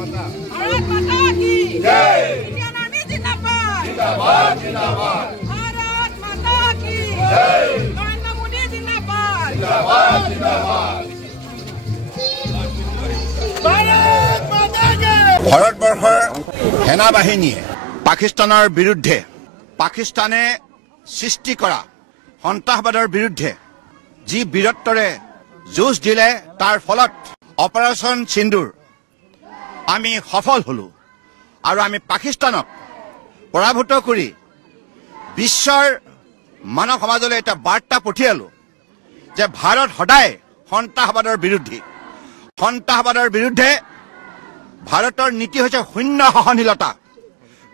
भारत माता की जय। Indian army जिंदाबाद जिंदाबाद जिंदाबाद। भारत माता की जय। नरेंद्र मोदी जिंदाबाद जिंदाबाद जिंदाबाद। भारत माता की। ভাৰতবৰ্ষৰ সেনা বাহিনীয়ে পাকিস্তানৰ বিৰুদ্ধে পাকিস্তানে সৃষ্টি কৰা সন্ত্ৰাসবাদৰ বিৰুদ্ধে যি বীৰত্বৰে যুঁজ দিলে তাৰ ফলত অপাৰেশ্যন সিন্দুৰ আমি সফল হলো আৰু আমি পাকিস্তানক পৰাভূত কৰি বিশ্বৰ মানৱ সমাজলৈ এটা বাৰ্তা পঠিয়ালো যে ভাৰত সদায় সন্ত্ৰাসবাদৰ বিৰুদ্ধে ভাৰতৰ নীতি হৈছে শূন্য সহনশীলতা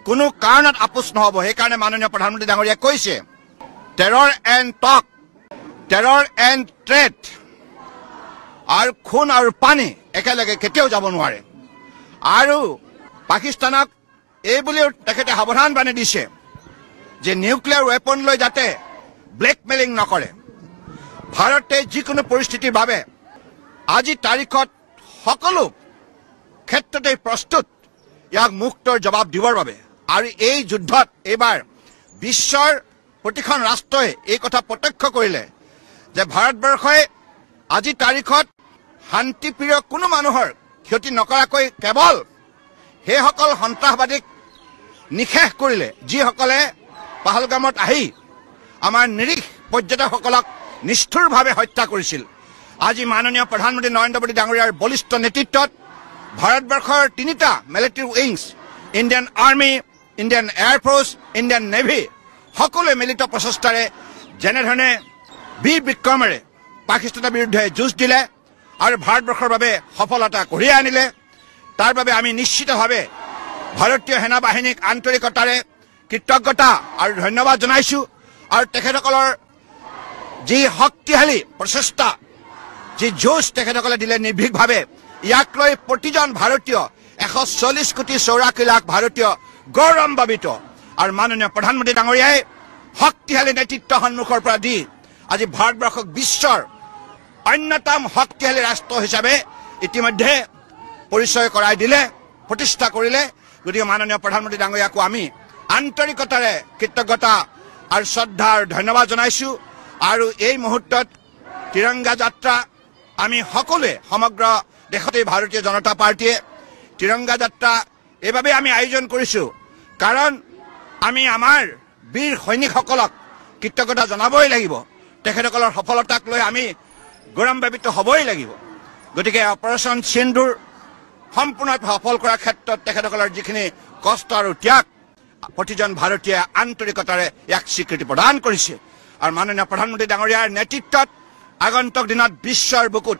কোনো কাৰণত আপোচ নহব সেইকাৰণে মাননীয় প্ৰধানমন্ত্ৰী ডাঙৰীয়াই কৈছে terror and talk terror and trade আৰু খুন আৰু পানী একেলগে কেতিয়াও যাব নোৱাৰে আৰু পাকিস্তানক এই বুলিও তেখেতে সাৱধানবাণী দিছে যে নিউক্লিয়াৰ ৱেপন লৈ যাতে ব্লেকমেইলিং নকৰে ভাৰতে যিকোনো পৰিস্থিতিৰ বাবে আজি তাৰিখত সকলো ক্ষেত্ৰতে প্ৰস্তুত ইয়াক মুক্তৰ জবাব দিবৰ বাবে আৰু এই যুদ্ধত এইবাৰ বিশ্বৰ প্ৰতিখন ৰাষ্ট্ৰই এই কথা প্ৰত্যক্ষ কৰিলে যে ভাৰতবৰ্ষই আজি তাৰিখত শান্তিপ্ৰিয় কোনো মানুহৰ ক্ষতি নকৰাকৈ কেৱল সেইসকল সন্ত্ৰাসবাদীক নিশেষ কৰিলে যিসকলে পাহলগামত আহি আমাৰ নিৰীহ পৰ্যটকসকলক নিষ্ঠুৰভাৱে হত্যা কৰিছিল আজি মাননীয় প্ৰধানমন্ত্ৰী নৰেন্দ্ৰ মোদী ডাঙৰীয়াৰ বলিষ্ঠ নেতৃত্বত ভাৰতবৰ্ষৰ তিনিটা military wings Indian army Indian air force Indian navy সকলোৱে মিলিত প্ৰচেষ্টাৰে যেনেধৰণে বীৰ বিক্ৰমেৰে পাকিস্তানৰ বিৰুদ্ধে যুঁজ দিলে আৰু ভাৰতবৰ্ষৰ বাবে সফলতা কঢ়িয়াই আনিলে তাৰ বাবে আমি নিশ্চিতভাৱে ভাৰতীয় সেনা বাহিনীক আন্তৰিকতাৰে কৃতজ্ঞতা আৰু ধন্যবাদ জনাইছো আৰু তেখেতসকলৰ যি শক্তিশালী প্ৰচেষ্টা যি যুঁজ তেখেতসকলে দিলে নিৰ্ভীকভাৱে ইয়াক লৈ প্ৰতিজন ভাৰতীয় 140 কোটি 84 লাখ ভাৰতীয় গৌৰৱান্বিত আৰু মাননীয় প্ৰধানমন্ত্ৰী ডাঙৰীয়াই শক্তিশালী নেতৃত্ব সন্মুখৰ পৰা দি আজি ভাৰতবৰ্ষক বিশ্বৰ অন্যতম শক্তিশালী ৰাষ্ট্ৰ হিচাপে ইতিমধ্যে পৰিচয় কৰাই দিলে প্ৰতিষ্ঠা কৰিলে গতিকে মাননীয় প্ৰধানমন্ত্ৰী ডাঙৰীয়াকো আমি আন্তৰিকতাৰে কৃতজ্ঞতা আৰু শ্ৰদ্ধা আৰু ধন্যবাদ জনাইছো আৰু এই মুহূৰ্তত তিৰংগা যাত্ৰা আমি সকলোৱে সমগ্ৰ দেশতে ভাৰতীয় জনতা পাৰ্টিয়ে তিৰংগা যাত্ৰা এইভাবে আমি আয়োজন কৰিছো কাৰণ আমি আমাৰ বীৰ সৈনিকসকলক কৃতজ্ঞতা জনাবই লাগিব তেখেতসকলৰ সফলতাক লৈ আমি গৌৰৱান্বিত হ'বই লাগিব গতিকে অপাৰেশ্যন সিন্দুৰ সম্পূৰ্ণ সফল কৰাৰ ক্ষেত্ৰত তেখেতসকলৰ যিখিনি কষ্ট আৰু ত্যাগ প্ৰতিজন ভাৰতীয় আন্তৰিকতাৰে ইয়াক স্বীকৃতি প্ৰদান কৰিছে আৰু মাননীয় প্ৰধানমন্ত্ৰী ডাঙৰীয়াৰ নেতৃত্বত আগন্তুক দিনত বিশ্বৰ বুকুত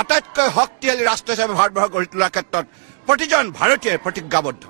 আটাইতকৈ শক্তিশালী ৰাষ্ট্ৰ হিচাপে ভাৰতবৰ্ষ গঢ়ি তোলাৰ ক্ষেত্ৰত প্ৰতিজন ভাৰতীয় প্ৰতিজ্ঞাবদ্ধ